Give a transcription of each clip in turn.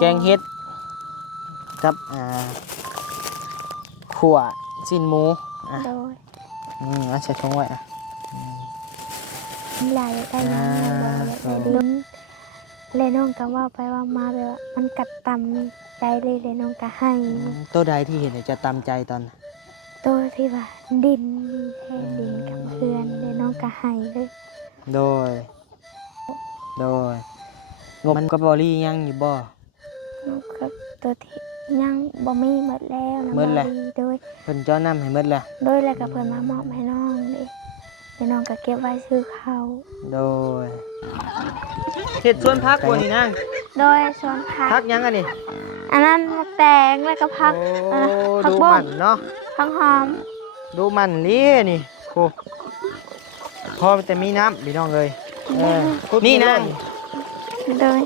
แกงเฮ็ดกับขั่วชิ้นหมูโดยเอาใส่ถุงไว้หลายได้ยังดินเลยน้องก็ว่าไปว่ามาแบบว่ามันกัดตำใจเลยน้องก็ให้ตัวใดที่เห็นจะตามใจตอนตัวที่ว่าดินให้ดินกับเพื่อนเลยน้องก็ให้เลยโดยงบมันก็บริยังอยู่บ่กับตัวที่ยังบ่มีหมดแล้วนะโดยเพิ่นเจ้านำให้หมดแล้วโดยแล้วก็เพิ่นมามอบให้น้องเลยน้องก็เก็บไว้ซื้อเขาโดยเฮ็ดสวนผักบ่นี่นางโดยสวนผักยังอันนี้อันนั้นแตงแล้วก็ผักดูมันเนาะผักหอมดูมันนี่นี่โคพอแต่มีน้ำพี่น้องเลยนี่นางโดย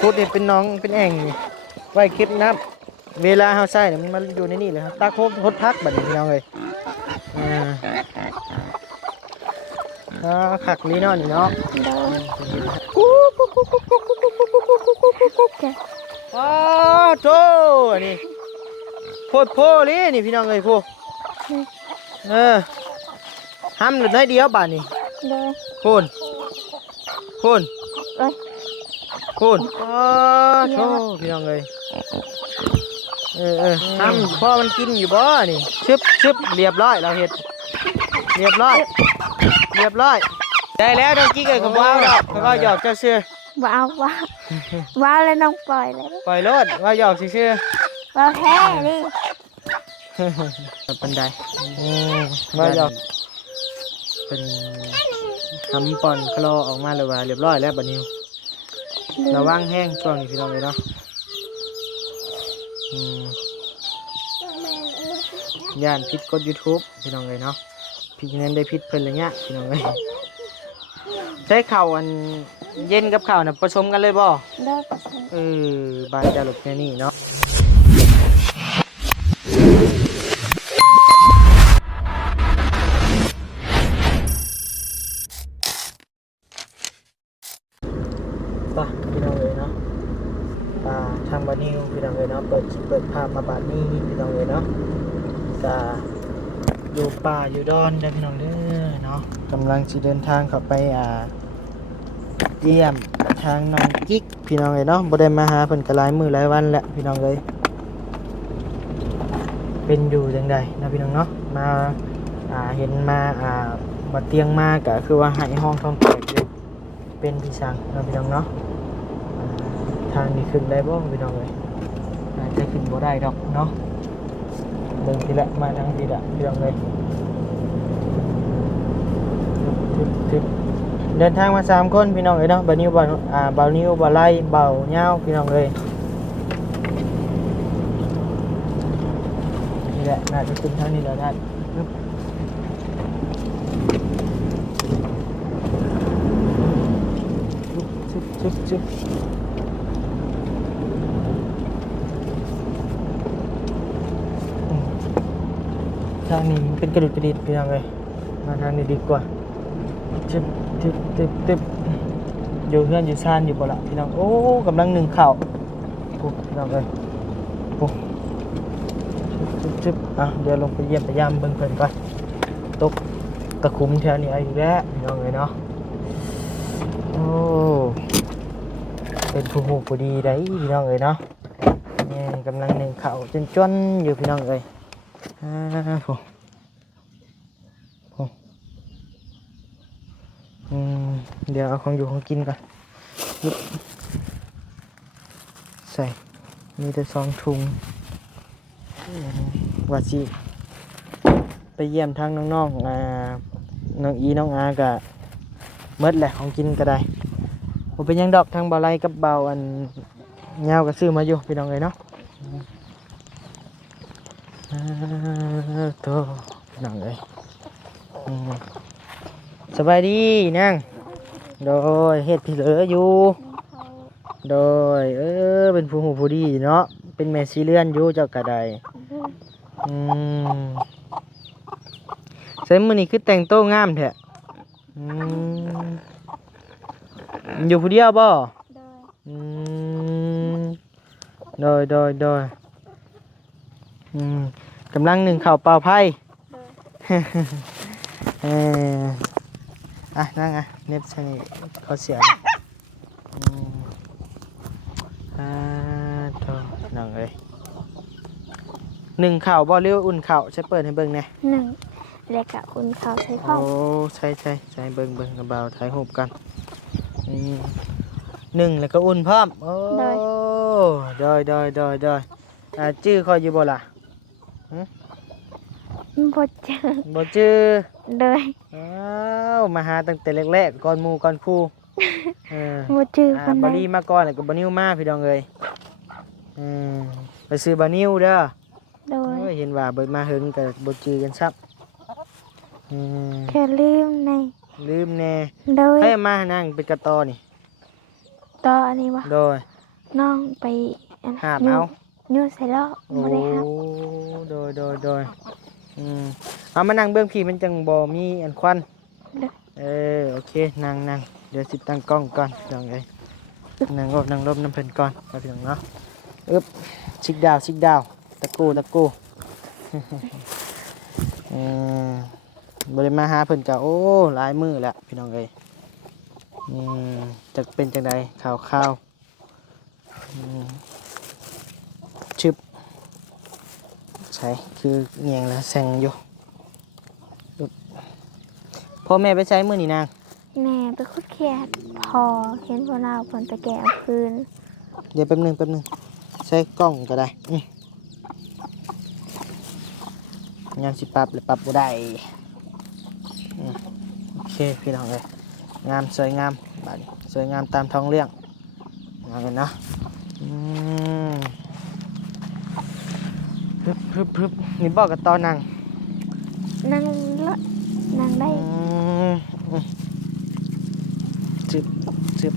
พูดเนี่ยเป็นน้องเป็นแอ่งไว้เก็บน้ำเวลาเขาใส่เนี่ยมันอยู่ในนี่เลยครับตาโคบทดพักแบบนี้พี่น้องเลยขักนี้เนาะนี่เนาะโธ่นี่โพดโพลี่นี่พี่น้องเลยโพห้ำหลุดได้เดียวบาทนี่พูนโธ่พี่น้องเลยห้ำพ่อมันกินอยู่บ่นี่ชึบเรียบร้อยเราเห็ดเรียบร้อยได้แล้วน้องกิ๊กเลยกับว้าวดอกว้าวหยอกเจ้าเชื่อว้าวแล้วน้องปล่อยเลยปล่อยรถว้าวหยอกเชื่อว้าวแท้นี่บันไดว้าวหยอกเป็นทำปอนคลอออกมาเลยว่าเรียบร้อยแล้วบัดนี้ระวังแห้งช่วงนี้พี่น้องเลยเนาะย่านพิษกด YouTube พี่น้องเลยเนาะพี่นั้นได้พิษเพิ่นอะไรเงี้ยพี่น้องเลยใช้ข่าวอันเย็นกับข่าวน่ะผสมกันเลยบ่ได้บานจะหลบแค่นี้เนาะป่ะพี่น้องเลยเนาะทางบ้านนิวพี่น้องเลยเนาะเปิดภาพมาบ้านนี้พี่น้องเลยเนาะอยู่ป่าอยู่ดอนเด้อพี่น้องเด้อเนาะกำลังจะเดินทางเข้าไปเยี่ยมทางน้องกิ๊กพี่น้องเลยเนาะบ่ได้มาหาเพิ่นก็หลายมื้อหลายวันแล้วพี่น้องเลยเป็นอยู่จังใดนะพี่น้องเนาะมาเห็นมาบ่เตียงมาก็คือว่าให้ห้องท้องแตกอยู่เป็นพี่ช่างนะพี่น้องเนาะทางนี้ขึ้นได้บ่พี่น้องเลยจะขึ้นบ่ได้ดอกเนาะเดินทีละมาทางทีละพี่น้องเลยเดินทางมา3คนพี่น้องเลยเนาะบ่าวนิวบ่ไล่เบาเงาพี่น้องเลยนี่แหละน่าจะขึ้นทางนี้แล้วนะชึบทางนี้เป็นกระดุดกระดิดพี่น้องเลยมาทางนี้ดีกว่าตึบอยู่เพื่อนอยู่ชานอยู่บ่ละพี่น้องโอ้กำลังนึ่งข้าวพี่น้องเลยชึบเดี๋ยวลงไปเยี่ยมไปย่ำเบิ่งเพิ่นก่อนตกตะคุ่มแถวนี้อีกแล้วพี่น้องเลยเนาะโอ้เป็นผู้หูผู้ดีได้พี่น้องเลยเนาะนี่กำลังนึ่งข้าวจนอยู่พี่น้องเลยเดี๋ยวเอาของอยู่ของกินก่อนใส่มีแต่2 ถุงว่าสิไปเยี่ยมทางน้องน้องอีน้องอากะเมิดแหละของกินก็ได้ผมเป็นยังดอกทางเบาไลกับเบาอันเงาก็ซื้อมาอยู่พี่น้องเลยเนาะโตพี่น้องเลยสบายดีนั่งโดยเฮ็ดพี่เหลืออยู่โดยเป็นผู้หูผู้ดีเนาะเป็นแม่ซีเลื่อนอยู่เจ้ากระไดใส่มือนี่คือแต่งโต๊ะงามแท้อยู่ผู้เดียวบ่ อืมโดยอืมกำลังหนึ่งข่าวเป่าไพ่ เอออ่ะนั่งอ่ะเน็บใช่เขาเสียอืมอ่าโธ่นั่งเลยหนึ่งข่าวบ่เรียกว่าอุ่นข่าวใช้เปิดให้เบิ่งแหน่ หนึ่งแล้วก็อุ่นข้าวใส่พ่อ โอ้ใช่เบิ่งกระเบาถ่ายรูปกันอืมหนึ่งแล้วก็อุ่นพร้อมโอ้โดย โดยจื้อคอยอยู่บ่ล่ะหึ บ่เจอ บ่จื้อ โดย อ้าวมาหาตั้งแต่แรกๆก่อนหมู่ก่อนครูเออ บ่จือปานใด บารีมาก่อนแล้วก็บานิวมาพี่น้องเอ้ยอืมไปซื้อบานิวเด้อ โดย โอ้ยเห็นว่าเบิดมาหึงก็บ่จื้อกันซับอืม แค่ลืมใน ลืมแน่ โดย ให้มานั่งเป็นกระตอนี่ ต่ออันนี้วะ โดย น้องไปอัน หาบ ยู่ เอา ยู่ใส่ล้อ โอ้ บ่ได้ครับ โดยอืมเอามานั่งเบื้องพี่มันจังบ่มีอันควัน โดย โอเคนั่งเดี๋ยวสิตั้งกล้องก่อนพี่น้องเอ้ยนั่งรบน้ำเพิ่นก่อนไปพี่น้องเนาะอึ๊บชิกดาวตะกูเออบริมาหาเพิ่นกะโอ้หลายมื้อแล้วพี่น้องเอ้ยอืมจะเป็นจังไดข่าวอืมชึบใช่คือเงียงแล้วแซงอยู่อึ๊บพ่อแม่ไปใช้มื้อนี้นาง แม่ไปคุดเขียดพอเห็นพวกเราผลตะแกเอาคืน เดี๋ยวแป๊บนึงใช้กล้องก็ได้งามสิปรับหรือปรับบ่ได้อืมโอเคพี่น้องเลยงามสวยงามบาดนี้สวยงามตามท้องเรื่องมาเลยเนาะอืมพึบนี่บอกกับตอนนั่ง นั่งเลาะนั่งได้ มอืมจึบ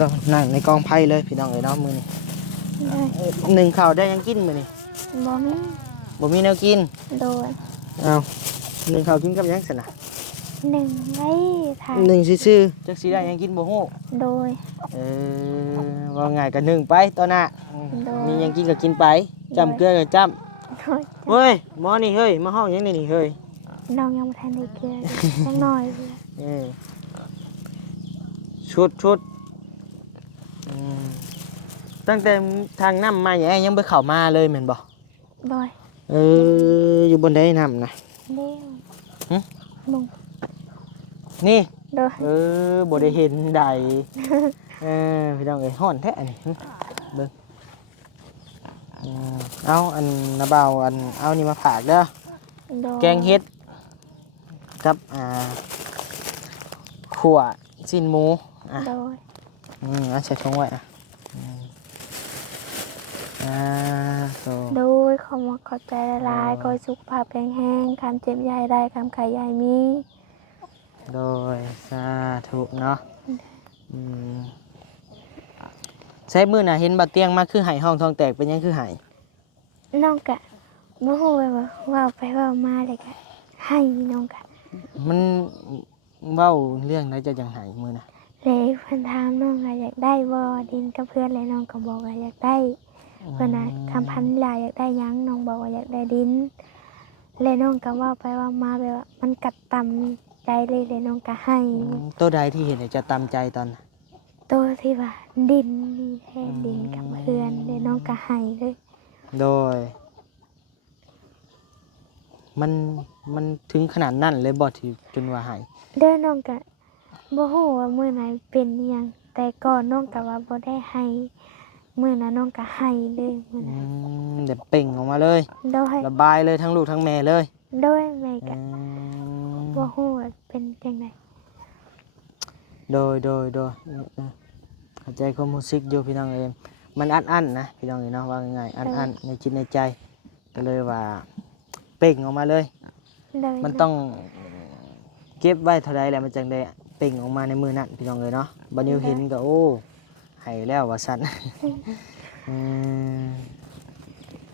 ต้องนั่งในกองไพ่เลยพี่น้องเลยเนาะมือนี่ เลย หนึ่งข่าวได้ยังกินมือนี่ บ่มี บ่มีแนวกิน โดย เอาหนึ่งข่าวกินกับหยังสนะ หนึ่งไว้ถ่าย หนึ่งซื่อๆจักสีได้ยังกินบ่ฮู้ โดย ว่าง่ายกันหนึ่งไปตอนน่ะ โดย มียังกินก็กินไปจำเกลือก็จ โดย ำเฮ้ยหมอนี่เฮ้ยมาห้องยังนี่เฮ้ย น้องยังบ่ทันได้เกลือเลยจังหน่อยเลย เออชุดอืมตั้งแต่ทางน้ำมาอย่างยังไปเข้ามาเลยเหมือนบ่ โดย อยู่บนได้น้ำนะ เลี้ยว หึ มุง นี่ โดย บ่ได้เห็นใดพี่น้องเอ้ยฮ้อนแท้อันนี้เบิ่งเอาอันนาเบาอันเอานี่มาฝากเด้อ โดย แกงเฮ็ดกับขั่วชิ้นหมูโดย เอาใส่ถุงไว้โต โดยขอมาขอบใจละลายขอให้สุขภาพแข็งแรงคำเจ็บใหญ่ได้คำไข่ใหญ่มี โดยสาธุเนาะใช้มือน่ะเห็นบัดเตียงมาคือไห้ห้องทองแตกเป็นยังคือไห้ น้องกะบ่ฮู้ไปว่าไปว่ามาเลยกะให้น้องกะ มันเว้าเรื่องไหนจะจังไห้มือน่ะ เลยเพิ่นถามน้องว่าอยากได้บ่ดินกับเพื่อนเลยน้องก็บอกว่าอยากได้เพิ่นน่ะคำพันลาอยากได้หยังน้องบอกว่าอยากได้ดินเลยน้องก็เว่าไปว่ามาแบบว่ามันกัดต่ำใจเลยน้องก็ให้ ตัวใดที่เห็นจะตามใจตอนน่ะ ตัวที่ว่าดินมีแท้ดินกับเพื่อนเลยน้องก็ให้เลย โดยมันถึงขนาดนั้นเลยบ่ที่จนว่าไห้ เด้อน้องก็บ่ฮู้ว่ามื้อไหนเป็นอิหยังแต่ก่อนน้องก็ว่าบ่ได้ให้มื้อนั้นน้องก็ให้เลยมื้อนั้น เดี๋ยวเป่งออกมาเลย โดย ระบายเลยทั้งลูกทั้งแม่เลย โดยแม่ก็บ่ฮู้ว่าเป็นจังได๋ โดยเข้าใจความรู้สึกอยู่พี่น้องเองมันอั้นนะพี่น้องเองเนาะว่าง่ายๆอั้นในจิตในใจก็เลยว่าเป่งออกมาเลย โดย มันต้องเก็บไว้เท่าไรแหละมันจังได้เป่งออกมาในมือนั่นพี่น้องเลยเนาะบัดนี้เห็นก็โอ้ให้แล้วว่าสั่น อืม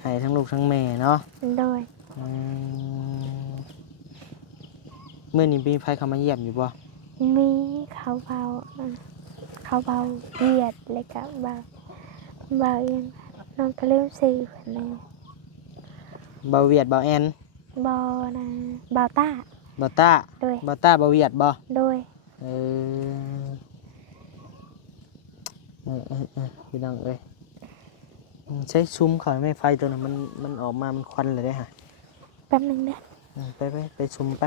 ให้ทั้งลูกทั้งแม่เนาะ โดย อืมมื้อนี้มีใครเข้ามาเยี่ยมอยู่บ่ มีเขาเบา เขาเบาเวียดเลยก็เบาเอียนน้องก็ลืมซื้อเพิ่นแล้ว เบาเวียดเบาแอน บอนะบาวต้า เบาต้า โดย เบาต้าเบาเวียดบ่ โดย เออพี่น้องเอ้ยใช้ซุ้มเขาไม่ไฟตัวนั้นมันออกมามันควันเลยได้ฮะ แป๊บหนึงเด้อ ไปซุ้มไป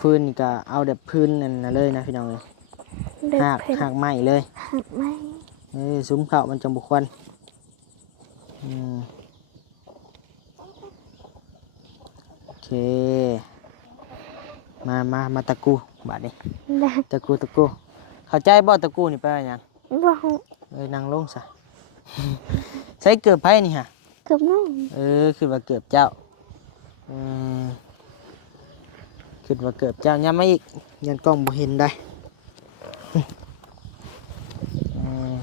พื้นนี่ก็เอาแบบพื้นนั่นนะเลยนะพี่น้องเลย เด็ก หัก เพิ่น หักไม้เลย หักไหม ซุ้มเขามันจังบุควันโอเคมาตะกูบาดนี้ ได้ ตะกูเข้าใจบ่ตะกูนี่แปลว่าหยัง บ่ฮู้ นั่งลงซะ ใช้เกือบไผ่นี่ฮะ เกือบน้อง คือว่าเกือบเจ้าคือว่าเกือบเจ้าย้ำมาอีกยันกล้องบ่เห็นได้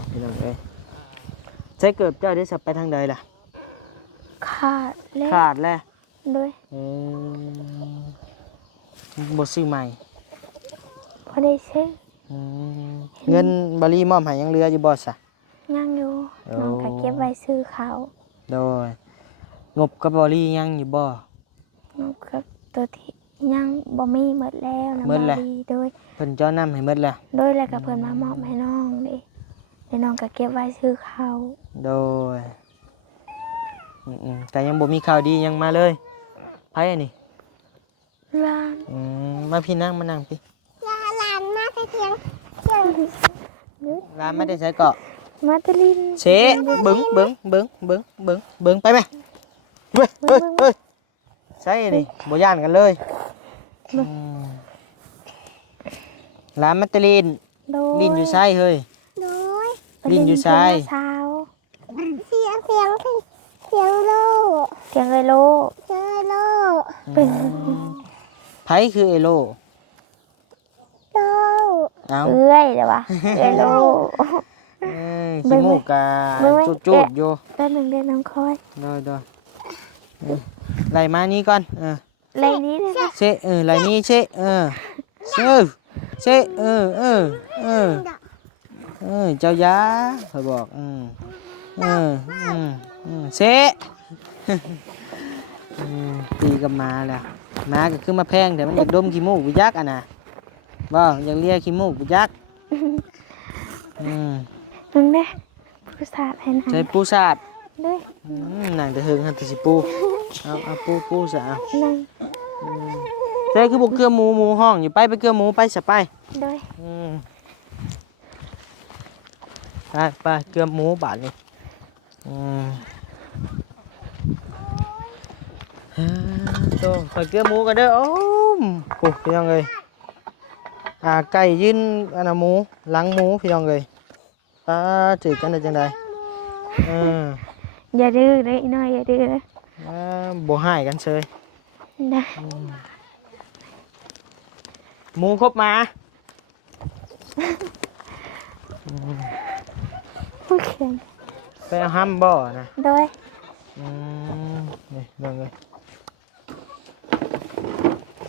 พี่น้องเอ้ยใช้เกือบเจ้าได้สับไปทางใดล่ะ ขาดแล้ว ขาดแล้ว โดย บ่ซื้อใหม่ พอได้ซื้อ เงินบริมอบให้ยังเหลืออยู่บ่ซะ ยังอยู่ โอ้ น้องก็เก็บไว้ซื้อข้าว โดยงบกับบริยังอยู่บ่ น้องกับตัวที่ยังบ่มีหมดแล้วนะ หมดแล้ว บ่ดีโดย เพิ่นเจ้านำให้หมดแล้ว โดยแล้วก็เพิ่นมามอบให้น้องเด้แล้วน้องก็เก็บไว้ซื้อข้าว โดยแต่ยังบ่มีข่าวดียังมาเลยไผอันนี้ ร้าน มาพี่นั่งมานั่งพี่ หลานมาแต่เที่ยง ร้านไม่ได้ใช้เกาะ มาตะลิน เชบึ้งไปไหมเฮ้ยใช่ดิบ่ย่านกันเลยร้านมัตเตอร์ลิน โดย ลินอยู่ใช่เฮ้ย โดย ลินอยู่ซ้าย เช้า เสียงโล เสียงเลยโล เสียงโล เป็น ไผคือเอโล โล เอา เอื้อยเดี๋ยววะเอื้อยโล ขี้มูกกา เบิ่งไหม จุดอยู่ แป๊บหนึงเดี๋ยวน้องคอย ได้ไล่มานี่ก่อน ไรนี้เลยนะ เชไล่นี่เชเชเจ้ายาเขาบอกเชตีกับมาแล้วมาก็คือมาแพงแต่มันอยากดมขี้มูกบุยักอ่ะนะบ่อยากเลียขี้มูกบุยัก นึงเด้ผู้สาดให้นาง ใช้ปูสาด เด้อ หนังแต่เฮิงหันแต่สิปูเอาปูสา นาง ใช้คือบุกเกลือหมูห้องอยู่ไปเกลือหมูไปสะไป โดย ไปเกลือหมูบาทนี่โตขอเกลือหมูกันเด้อโอ้พี่น้องเลยไก่ยืนอันน่ะหมูหลังหมูพี่น้องเลยถือกันได้จังใด อย่าดื้อเด้ออีน้อยอย่าดื้อเด้อ บ่หายกันเฉย นะ หมูครบมา ผู้เขียน ไปเอาห้ำบ่อนะ โดย นี่น้องเลย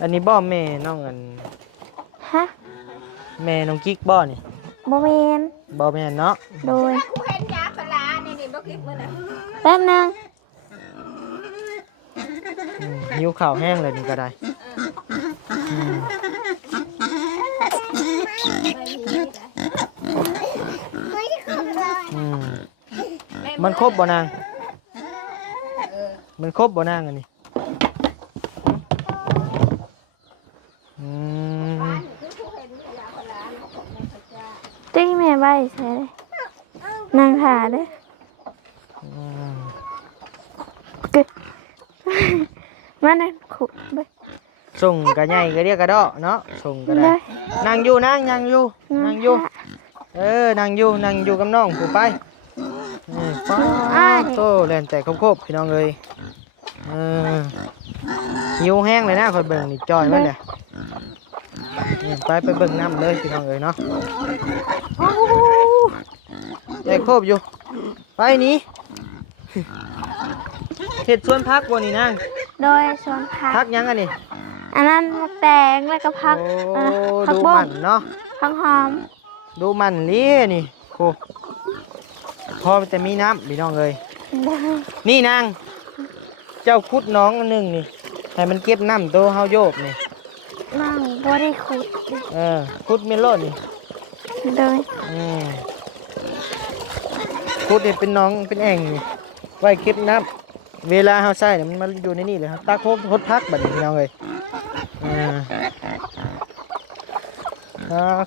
อันนี้บ่อแม่น้องอัน ฮะ แม่น้องกิ๊กบ่อนี่ บ่แม่น บ่แม่นเนาะ โดย กูเห็นยาปลานี่บ่คิดมื้อน่ะ แป๊บนึง หิวข้าวแห้งเลยนี่ก็ได้มันครบบ่นางมันครบบ่นางอันนี้ติ้งแม่ใบใส่เลยนางขาเด้อเกิดมานั่นขุดไป ส่งกระใหญ่กระเดียกกระดอเนาะส่งกระได้ ได้ นั่งอยู่นั่งอยู่นั่งอยู่นั่งอยู่กับน้องผู้ไปฟ้าโตแล่นแต่ครบพี่น้องเลยหิวแห้งเลยนะคนเบิ่งนี่จอยมันเนี่ยไปเบิ่งน้ำเลยพี่น้องเลยเนาะใจครบอยู่ไปนี้เห็ดสวนพักวันนี้นั่ง โดยสวนผั พั ก กยังอันนี้ อันนั้นมะแตงแล้วก็พัก โอ้ พัก ดู บ้ มั ง นเนาะ พักหอม ดูมันนี่นี่โอ้พอจะมีน้ำพี่น้องเลย ได้ นี่นางเจ้าคุดน้องอันหนึงนี่ให้มันเก็บน้ำตัวเฮาโยกนี่ นั่งบ่ได้ขุด คุดเมลอนนี่ เลย คุดนี่เป็นน้องเป็นแอ่งนี่ไว้เก็บน้ำเวลาเฮาใส่เนี่ยมันมาอยู่ในนี่เลยครับตาโคบทดพักบัดนี้พี่น้องเลย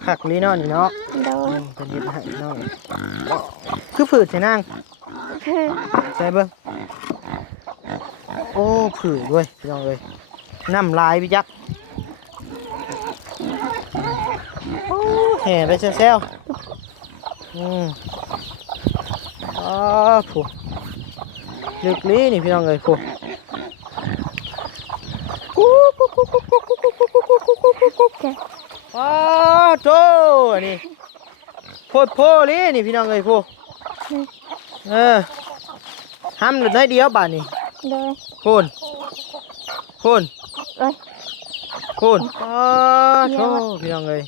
ขักลีเนาะนี่เนาะ โดย เป็นยิบให้น้องคือผืดใช่นาง คือ ใช่เบิ้งโอ้ผืดด้วยพี่น้องเลยน้ำลายพี่ยักษ์โอ้แห่ไปเซลผูลึกลีนี่พี่น้องเลยผูโธ่นี่โพดโพลีนี่พี่น้องเลยผูห้ำหลุดได้เดียวบาทนี่ เลย พูนพูน เอ้ย พูนโธ่พี่น้องเลย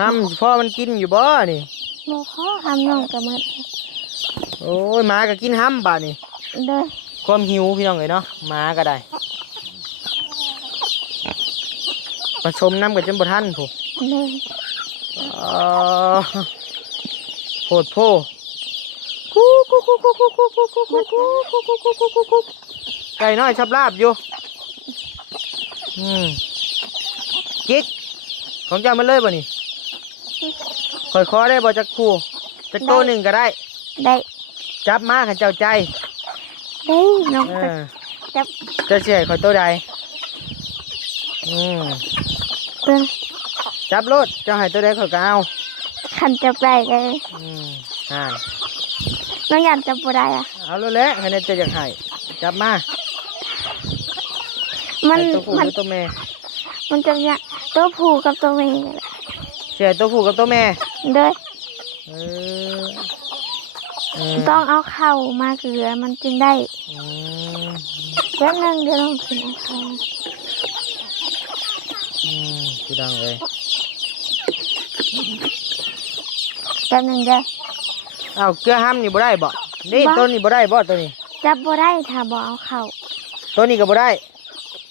ห้ำพ่อมันกินอยู่บ่นี่ บ่พอทำน้องกับมัน โอ้ยหมาก็กินห้ำบาทนี่ เลย ความหิวพี่น้องเลยเนาะหมาก็ได้ผสมน้ำกับจนบ่ทันผู เลย โพดโพไก่น้อยชับลาบอยู่กิ๊กของเจ้ามันเลยบ่นี่ค่อยคอได้บ่จักคู่จักโตหนึ่งก็ได้ ได้ จับมาขันเจ้าใจ ได้น้องจับ จะเสียข่อยโตใดเปิ้น จับรถเจ้าให้ตัวใดข่อยก็เอา ขันจับได้เลย ห่าง น้องอยากจับบ่ได้อะ เอาแล้วแหละคะแนนจะอยากให้จับมา มัน ให้ตัวผู้ มัน หรือตัวแม่ มันจะอยากตัวผู้กับตัวแม่นี่แหละ เสียตัวผู้กับตัวแม่ เลย เออเออ ต้องเอาเข่ามาเกลือมันจึงได้ อืม แป๊บนึงเดี๋ยวลองขึ้นเอาเข่า คือดังเลย แป๊บนึงเด้อ เอาเกลือห้ำนี่บ่ได้บ่นี่ บ่ ตัวนี้บ่ได้บ่ตัวนี้ จับบ่ได้ถ้าบ่เอาเข่า ตัวนี้ก็บ่ได้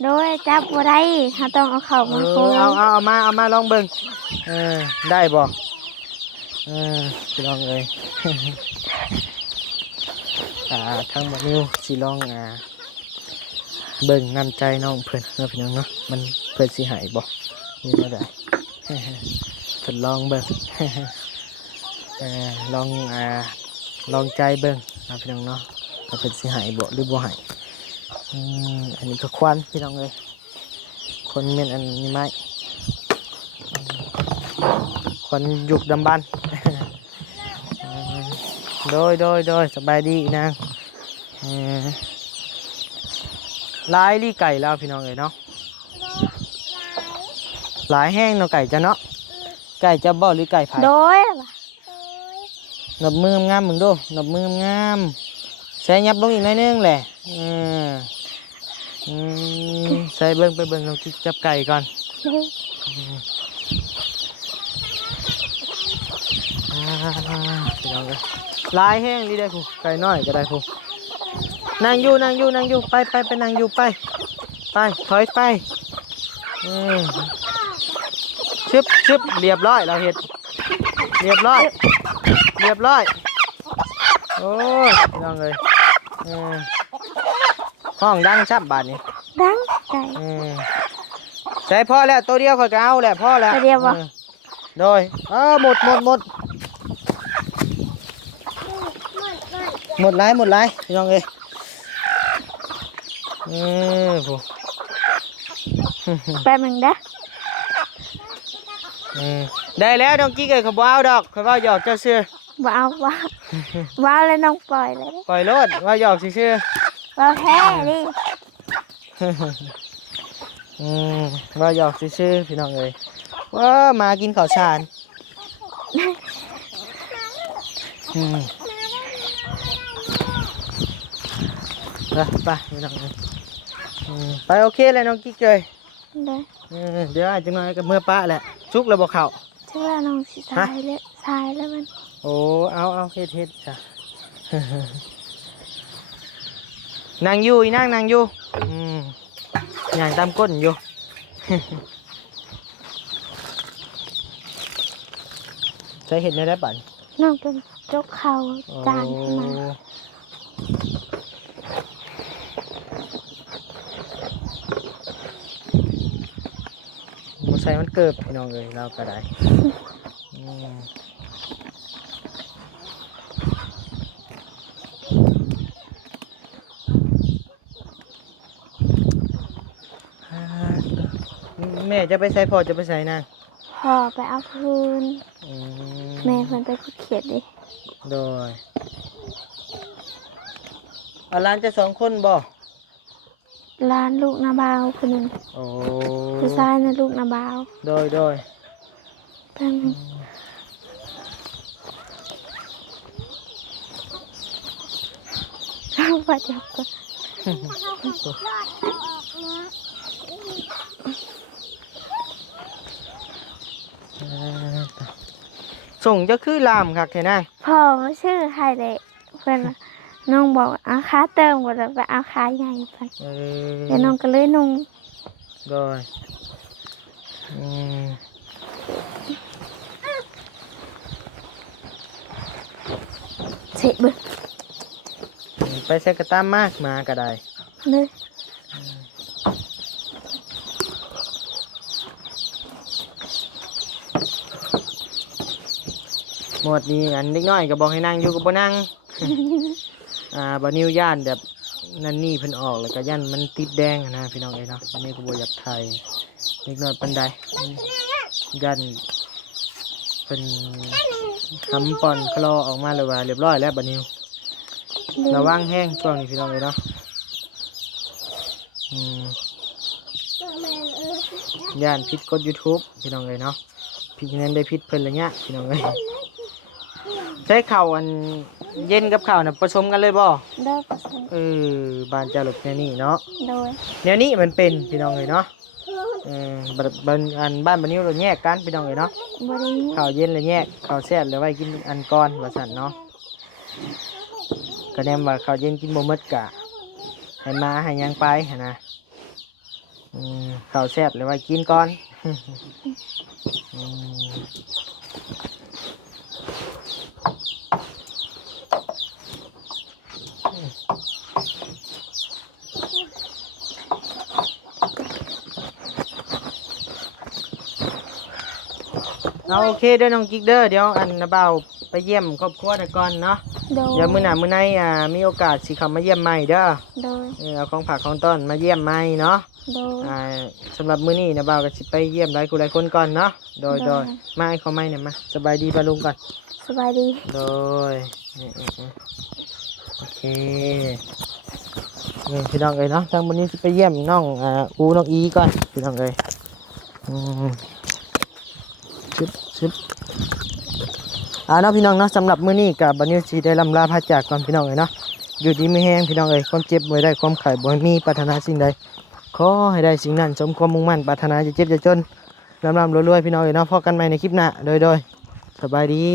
โดยจับบ่ได้ถ้าต้องเอาเข่ามาโค้ง เอามาลองเบิ่งได้บ่คือดังเลย ทางบ่นิวสิลองเบิ่งน้ำใจน้องเพิ่นเนาะพี่น้องเนาะมันเพิ่นสิหายบ่นี่บ่ได้ ทดลองเบิ่ง ลองใจเบิ่งนะพี่น้องเนาะว่าเพิ่นสิหายบ่หรือบ่หายอันนี้ก็ควันพี่น้องเอ้ยคนเม่นอันนี้ไม้ควันยุกดำบัน โดยสบายดีนางหลายลี่ไก่แล้วพี่น้องเอ้ยเนาะหลายแห้งเนาะไก่จะเนาะไก่จะบ่หรือไก่ไผ่ โดย หนบมืองามมึงดูหนบมืองามใส่ยับลงอีกหน่อยนึงแหละใส่เบิ้งไปเบิ้งลองจับไก่ก่อนพี่น้องเลยลายแห้งดีได้ผู้ไก่น้อยก็ได้ผู้นั่งอยู่ไปนั่งอยู่ไปถอยไปชึบเรียบร้อยเราเห็ดเรียบร้อยโอ้ยน้องเลยห้องดังชับบาทนี่ ดังใจ ใส่พ่อแล้วตัวเดียวค่อยก็เอาแหละพ่อแล้ว ตัวเดียวบ่ โดยหมดหลายพี่น้องเอ้ยผู้ แป๊บนึงเด้อ ได้แล้วน้องกิ๊กเอ้ยเขาบ่เอาดอกเขาว่าหยอกเจ้าเสื้อ บ่เอาว่าเลยน้องปล่อยเลย ปล่อยรถว่าหยอกซื่อ ว่าแพ้ดิ ว่าหยอกซื่อพี่น้องเอ้ยว่ามากินข้าวสารไปพี่น้องเอ้ย ไปโอเคเลยน้องกิ๊กเลย เด้อ เดี๋ยวอาจจะน้อยกับเมื่อป้าแหละชุกแล้วบอกเขา เชื่อว่าน้องสิตายแล้วตายแล้วมัน โอ้เอาเฮ็ดจ้ะ นางอยู่อีนางนางอยู่ย่างตามก้นอยู่ ใช้เห็ดในได้ป่ะ น้องเป็นจกเขาจานขึ้นมา บ่ใส่มันเกิบพี่น้องเลยเราก็ได้แม่จะไปใส่พ่อจะไปใส่นาง พอไปเอาคืนแม่เพิ่นไปขุดเขียดดิ โดยเอาหลานจะ2 คนบ่ ร้านลูกนาบาวคนหนึ่ง โอ้ ผู้ชายนะลูกนาบาว โดย แป๊บนึงเอาไปจับก่อน ส่งจะคือลามครับแค่นั้น พ่อเขาชื่อไฮเดะเพื่อนว่าน้องบอกเอาขาเติมก่อนแล้วไปเอาขาใหญ่ไปเดี๋ยวน้องก็เลยนุ่ง โดยเสร็จเบิด ไปใส่กระตามมากมาก็ได้ เลย หมดนี้อันเล็กน้อยก็บอกให้นั่งอยู่กับบ่นั่ง บ่นิ้วย่านแบบนั่นนี่เพิ่นออกแล้วก็ย่านมันติดแดงอะนะพี่น้องเอ้ยเนาะอันนี้ก็บ่อยากถ่ายเล็กน้อยปานใดย่านเพิ่นทำป่อนคลอออกมาแล้วว่าเรียบร้อยแล้วบ่นิ้วระวังแห้งช่วงนี้พี่น้องเอ้ยเนาะย่านผิดกฎ YouTube พี่น้องเอ้ยเนาะพี่นั้นได้ผิดเพิ่นละเนี่ยพี่น้องเอ้ยใช้ข้าวอันเย็นกับข้าวน่ะผสมกันเลยบ่ เด้อผสม บ้านเจ้าหลบแนวนี้เนาะ โดย แนวนี้มันเป็นพี่น้องเลยเนาะบ้านบ้านนี้เราแยกกันพี่น้องเลยเนาะ บริ ข้าวเย็นเลยแยกข้าวแซ่บเลยไว้กินอันก่อนว่าสั่นเนาะก็แนมว่าข้าวเย็นกินบ่หมดกะให้มาให้ยังไปหั่นนะข้าวแซ่บเลยไว้กินก่อน เอาโอเคเด้อน้องกิ๊กเด้อเดี๋ยวอันนะเบาไปเยี่ยมครอบครัวแต่ก่อนเนาะ โดย เดี๋ยวมื้อหน้ามื้อในมีโอกาสสิเข้ามาเยี่ยมใหม่เด้อ โดย เอาของฝากของต้อนมาเยี่ยมใหม่เนาะ โดย สำหรับมื้อนี้นะเบาก็สิไปเยี่ยมหลายคนก่อนเนาะโดยมาให้เขาไม่เนี่ยมาสบายดีป่ะลุงก่อน สบายดี โดยโอเคนี่พี่น้องเอ้ยเนาะทางมื้อนี้สิไปเยี่ยมน้องน้องอีก่อนพี่น้องเอ้ยชึบเนาะพี่น้องเนาะสำหรับมื้อนี้กับบัดนี้สิได้ลำลาพระจากก่อนพี่น้องเอ้ยเนาะอยู่ดีไม่แห้งพี่น้องเอ้ยความเจ็บบ่ได้ความไข้บ่มีปรารถนาสิ่งใดขอให้ได้สิ่งนั้นสมความมุ่งมั่นปรารถนาจะเจ็บจะจนร่ำรวยๆพี่น้องเอ้ยเนาะพบกันใหม่ในคลิปหน้าโดยสบายดี